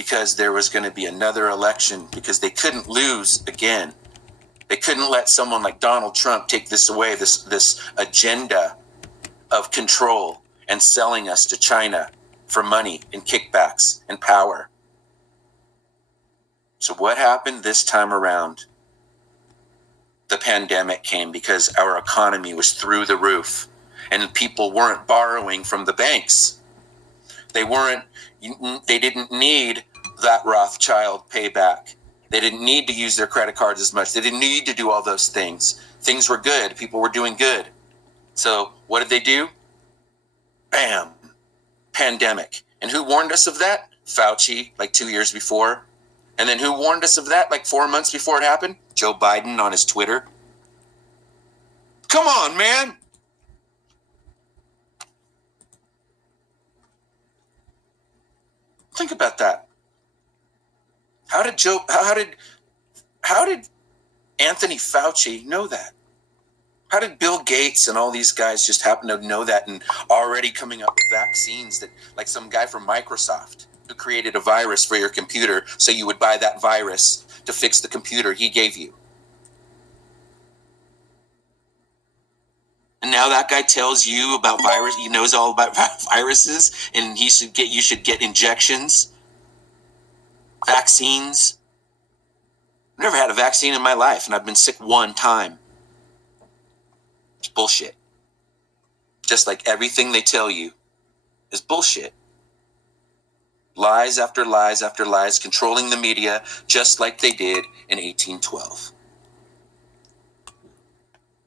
because there was going to be another election, because they couldn't lose again. They couldn't let someone like Donald Trump take this away, this agenda of control and selling us to China for money and kickbacks and power. So what happened this time around? The pandemic came because our economy was through the roof and people weren't borrowing from the banks. They didn't need that Rothschild payback. They didn't need to use their credit cards as much. They didn't need to do all those things. Things were good. People were doing good. So what did they do? Bam, pandemic. And who warned us of that? Fauci, like 2 years before. And then who warned us of that like 4 months before it happened? Joe Biden on his Twitter. Come on, man. Think about that. How did Anthony Fauci know that? How did Bill Gates and all these guys just happen to know that and already coming up with vaccines that, like some guy from Microsoft who created a virus for your computer so you would buy that virus to fix the computer he gave you? And now that guy tells you about virus, he knows all about viruses, and you should get injections, vaccines. I've never had a vaccine in my life, and I've been sick one time. It's bullshit. Just like everything they tell you is bullshit. Lies after lies after lies, controlling the media just like they did in 1812.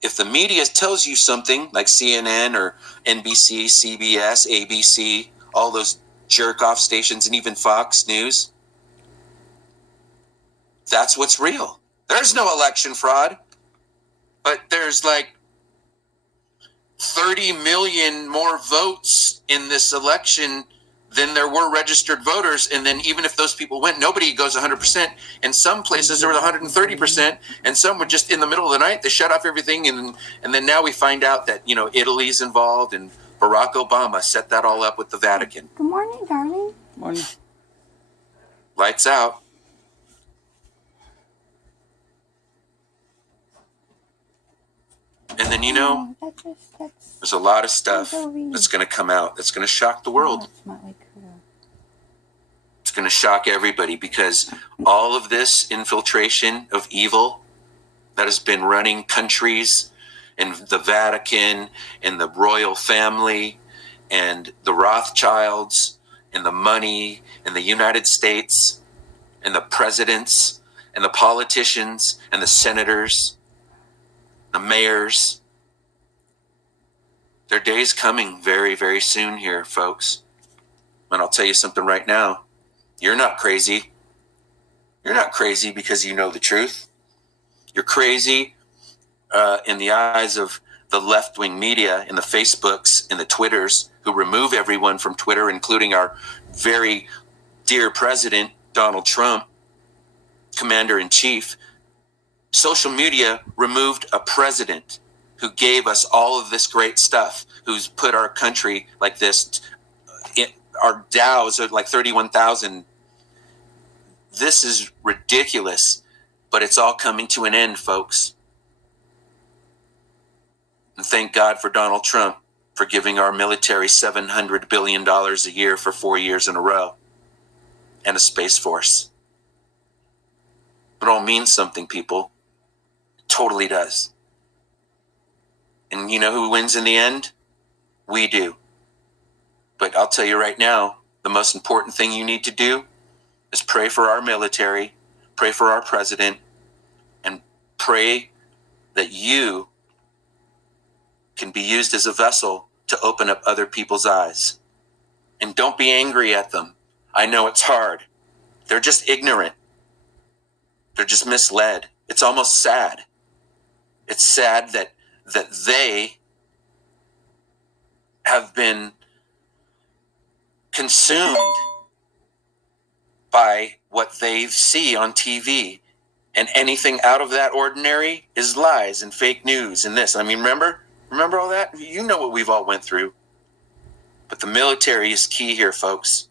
If the media tells you something like CNN or NBC, CBS, ABC, all those jerk-off stations, and even Fox News, that's what's real. There's no election fraud, but there's like 30 million more votes in this election than there were registered voters. And then even if those people went, nobody goes 100%. In some places there was 130%, and some were just in the middle of the night. They shut off everything. And then now we find out that, Italy's involved, and Barack Obama set that all up with the Vatican. Good morning, darling. Morning. Lights out. And then, there's a lot of stuff that's going to come out that's going to shock the world. It's going to shock everybody, because all of this infiltration of evil that has been running countries, and the Vatican and the royal family and the Rothschilds and the money and the United States and the presidents and the politicians and the senators, the mayors. Their day's coming very, very soon here, folks. And I'll tell you something right now. You're not crazy. You're not crazy because you know the truth. You're crazy in the eyes of the left-wing media and the Facebooks and the Twitters, who remove everyone from Twitter, including our very dear president, Donald Trump, commander-in-chief. Social media removed a president who gave us all of this great stuff, who's put our country like this. Our Dows are like 31,000. This is ridiculous, but it's all coming to an end, folks. And thank God for Donald Trump for giving our military $700 billion a year for 4 years in a row, and a Space Force. It all means something, people. It totally does. And you know who wins in the end? We do. But I'll tell you right now, the most important thing you need to do is pray for our military, pray for our president, and pray that you can be used as a vessel to open up other people's eyes. And don't be angry at them. I know it's hard. They're just ignorant. They're just misled. It's almost sad. It's sad that they have been consumed by what they see on TV, and anything out of that ordinary is lies and fake news and this. I mean, remember all that? You know what we've all went through. But the military is key here, folks.